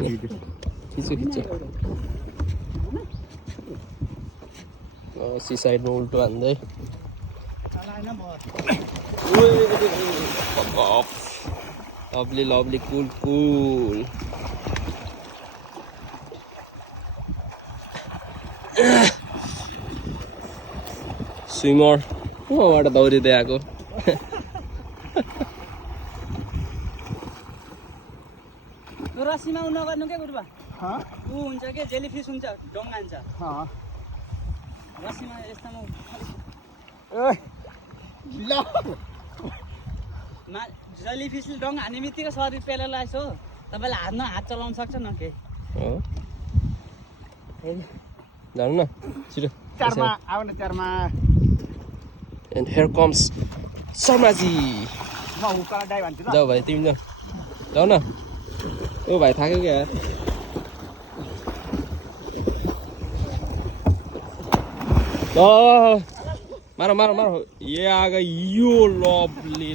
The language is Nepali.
खिच्छ सी साइडमा उल्टो हान्दै lovely cool swimmer बाट दौडिँदै आएको रस्सीमा उ नगर्नु के गुरुबा ऊ हुन्छ के जेलीफिस हुन्छ डङ्गा हान्छ रस्सीमा यस्तामा जेलीफिसले डङ्गा हान्ने बित्तिकै शरीर पेलेर लाग्छ हो तपाईँले हात चलाउन सक्छ न के जानु न छिटो चारमा and here comes शर्माजी जाऊ भाइ तिमी जाऊ न ओ भाइ थाक्यो क्या मारो ये आ गई यो lovely